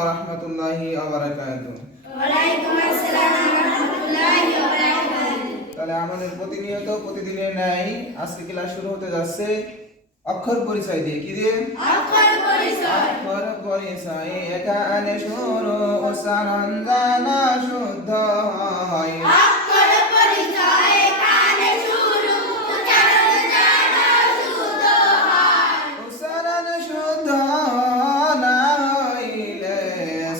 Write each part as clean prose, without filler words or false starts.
ওয়া রাহমাতুল্লাহি ওয়া বারাকাতুহু। ওয়ালাইকুম আসসালাম ওয়া রাহমাতুল্লাহি ওয়া বারাকাতুহু। তাহলে আমাদের প্রতিদিনের ন্যায় আজকে ক্লাস শুরু হতে যাচ্ছে অক্ষর পরিচয় দিয়ে। কি দিয়ে? অক্ষর পরিচয়। অক্ষর পরিচয় এখানে শুরু উচ্চারণ জানা শুদ্ধ হয়। অক্ষর পরিচয় এখানে শুরু উচ্চারণ জানা শুদ্ধ হয়। উচ্চারণ শুদ্ধ না হইলে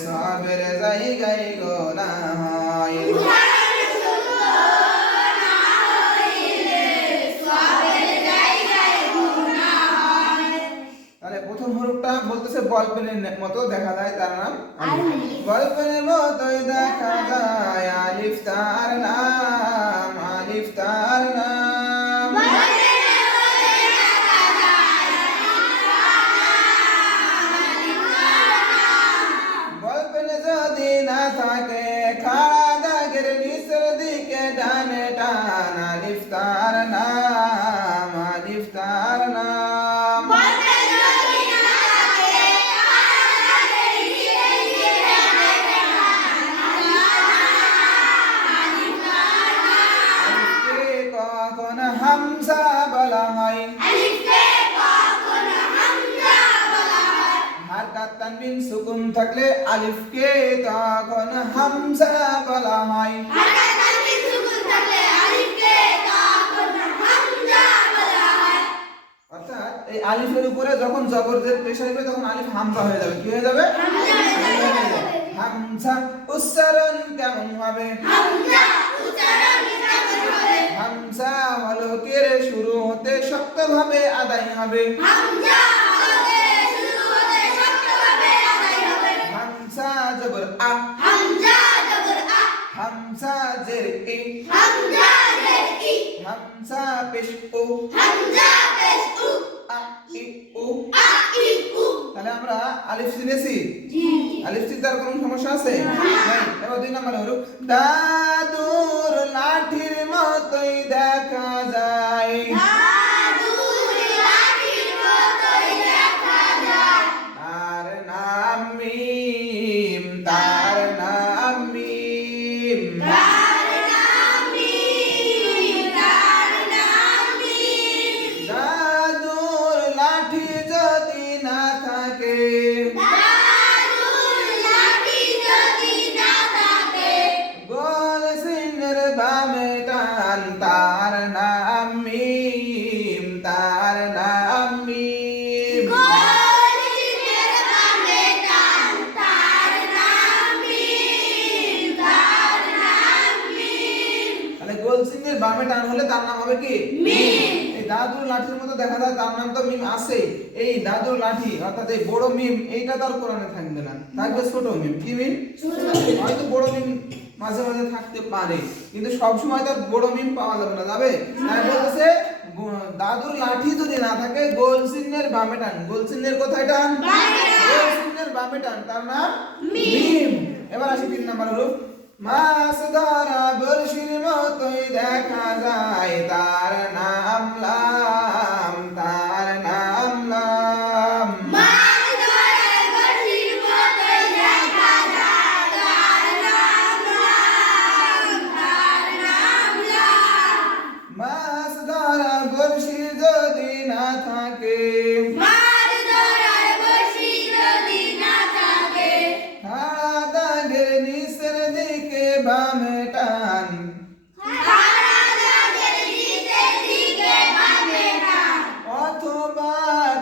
সবের জায়গায় গোনা হয়। উচ্চারণ শুদ্ধ না হইলে সবের জায়গায় গুনাহ হয়। তাহলে প্রথম হরফটা বলতেছে বল পেনের মতো দেখা যায়, তার নাম আলিফ। বল পেনের মতোই দেখা যায় আলিফ তার নাম, আলিফ তার নাম। বল পেনে যদি না থাকে খাড়া দাগের নিচের দিকে ডানে টান, আলিফ তার নাম, আলিফ তার নাম। আলিফকে কখন হামজা বলা হয়? হারকাত তানবিন সুকুন থাকলে আলিফকে তখন হামজা বলা হয়। অর্থাৎ এই আলিফের উপরে যখন জবরদের প্রেসার হবে তখন আলিফ হামজা হয়ে যাবে। কি হয়ে যাবে? হামজা। উচ্চারণ কেমন হবে? হামজা হলকের শুরু হতে শক্তভাবে আদায় হবে। হামজা জবর আ, হামজা জের ই, হামজা পেশ ও, আ ই উ। তাহলে আমরা আলিফ চিনেছি? আলিফ চিনতে আর কোনো সমস্যা আছে? নাই। এবার 2 নম্বর হলো দাদুর লাঠির মতোই দেখা যায়। তার নাম মিম, তার নাম মিম। দাদুর লাঠি যদি না থাকে গোল সিনের বামে টান, তার নাম মিম, তার নাম মিম। তাহলে গোল সিনের বামে টান হলে তার নাম হবে কি? মিম। এই দাদুর লাঠির মতো দেখা যায়, তার নাম তো মিম আছে। এই দাদুর লাঠি অর্থাৎ এই বড় মিম এইটা তার কোরআনে থাকবে না, থাকবে ছোট মিম। কি মিম? হয়তো বড় মিম মাঝে মাঝে থাকতে পারে, কিন্তু সব সময় তার বড় মিম পাওয়া যাবে না। যাবে? তাই বলতেছে দাদুর লাঠি যদি না থাকে গোল চিহ্নের বামে টান। গোল চিহ্নের কোথায় টান? গোল চিহ্নের বামে টান, তার নাম মিম। এবার আসি 3 নম্বর হরফ। মাছ ধরা বড়শির মতোই দেখা যায়, তার নাম লাম, তার নাম লাম। মাছ ধরা বড়শি যদি না থাকে খাড়া দাগের নিচের দিকে বামে টান, অথবা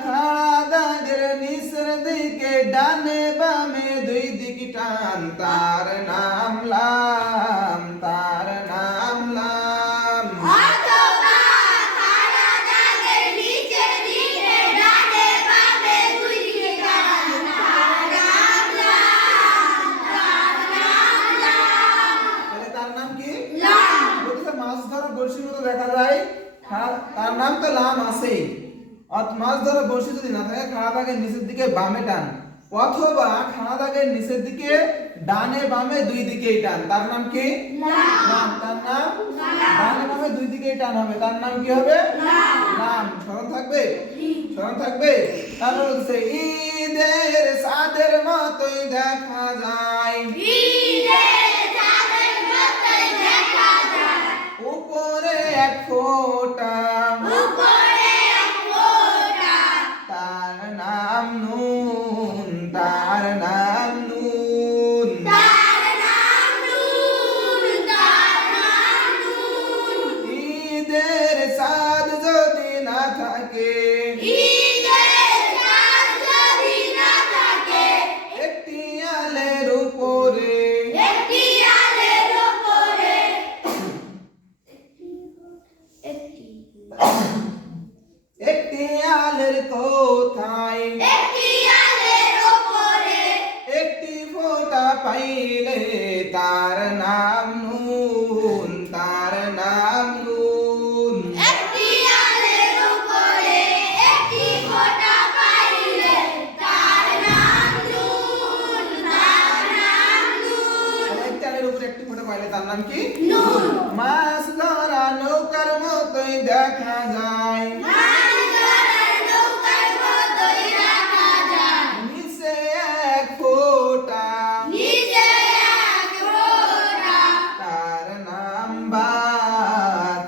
খাড়া দাগের নিচের দিকে ডানে বামে 2 দিকে টান, তার নাম লাম, তার নাম লাম। তাহলে তার নাম কি? বলতেছে মাছ ধরা বড়শির মতো দেখা যায়, তার নাম তো লাম আছে। মাছ ধরা বড়শি যদি না থাকে খাড়া দাগের নিচের দিকে বামে টান, অথবা খাড়া দাগের নিচের দিকে ডানে বামে 2 দিকেই টান, তার নাম কি? লাম। তার নাম ডানে বামে 2 দিকেই টান হবে, তার নাম কি হবে? লাম। স্মরণ থাকবে? স্মরণ থাকবে। তারপর হচ্ছে ঈদ ঈদের চাঁদের মতোই দেখা যায় উপরে এক ফোঁটা তার নাম নুন তার নাম নুন ঈদের চাঁদ যদি না থাকে একটি আলের উপরে একটি আলের কোথায় একটি ফোঁটা পাইলে তার নাম নুন তার নাম নুন একটি আলের উপরে একটি ফোঁটা পাইলে তার নাম কি মাছ ধরা নৌকার মতোই দেখা যায় নিচে এক ফোঁটা তার নাম বা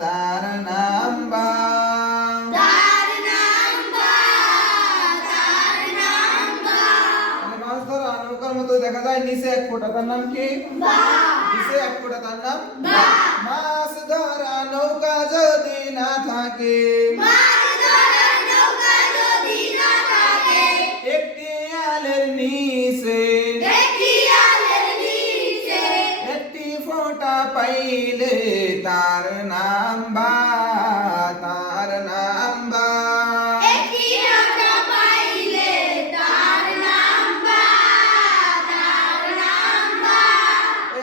তার নাম বা মানে মাছ ধরা নৌকার মতো দেখা যায় নিচে এক ফোঁটা তার নাম কি নিচে এক ফোঁটা তার নাম মাছ ধরা নৌকা যদি না থাকে একটি আলের নিচে একটি ফোঁটা পাইলে তার নাম বা তার নাম বা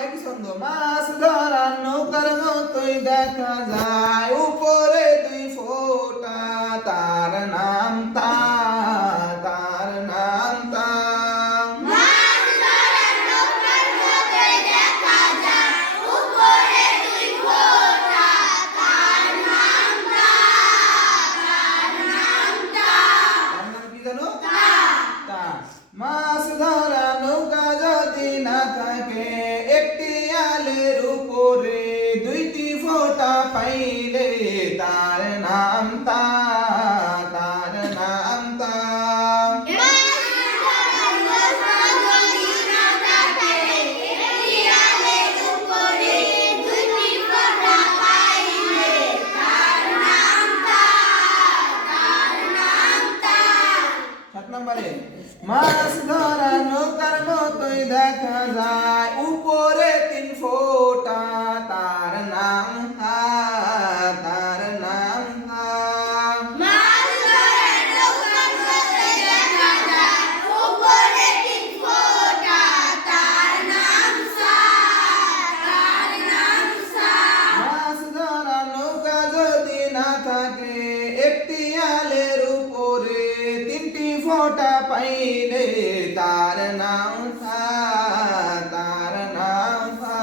এক ছন্দ মাছ ধরা নৌকার মতোই দেখা যায় উপরে দুই ফোঁটা তার নাম তা তার নাম তা তার নাম কি জানো তা মাছ ধরা নৌকা যদি না থাকে একটি আলের উপরে দুইটি ফোঁটা পাইলে তার নাম তা তার নাম তা সাত নম্বরে মাছ ধরা নৌকার মতোই দেখা যায় উপরে তিন ফোঁটা তার নাম হা তার নাম হা মাছ ধরা নৌকা যদি না থাকে একটি আলের উপরে তিনটি ফোঁটা পাইলে তার নাম থা তার নাম থা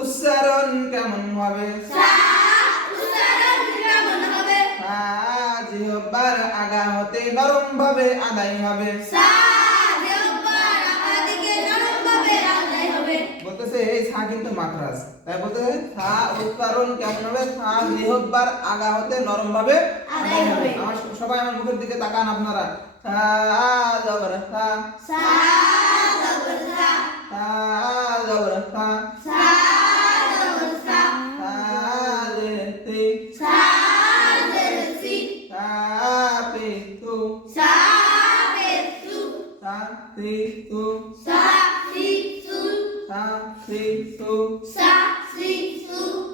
উচ্চারণ কেমন হবে জিহ্বার আগা হতে নরম ভাবে আদায় হবে বলতেছে এই সা কিন্তু মাখরাজ তাই বলতেছে সা উচ্চারণ কেমন হবে সা জিহ্বার আগা হতে নরম ভাবে আদায় হবে আমার সবাই আমার মুখের দিকে তাকান আপনারা সা জবর সা সা জবর সা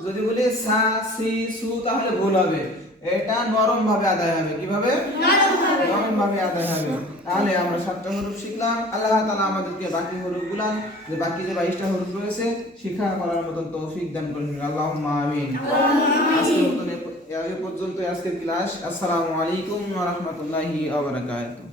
যদি বলি সা সি সু তাহলে ভুল হবে এটা নরম ভাবে আদায় হবে কিভাবে নরম ভাবে আদায় হবে তাহলে আমরা 7টা হরফ শিখলাম আল্লাহ তাআলা আমাদেরকে বাকি হরফগুলো যে বাকি যে 22টা হরফ রয়েছে শিক্ষা করার মতন তৌফিক দান করুন আল্লাহুম্মা আমিন আজকের মতন এই পর্যন্ত আজকের ক্লাস আসসালামু আলাইকুম ওয়া রাহমাতুল্লাহি ওয়া বারাকাতুহু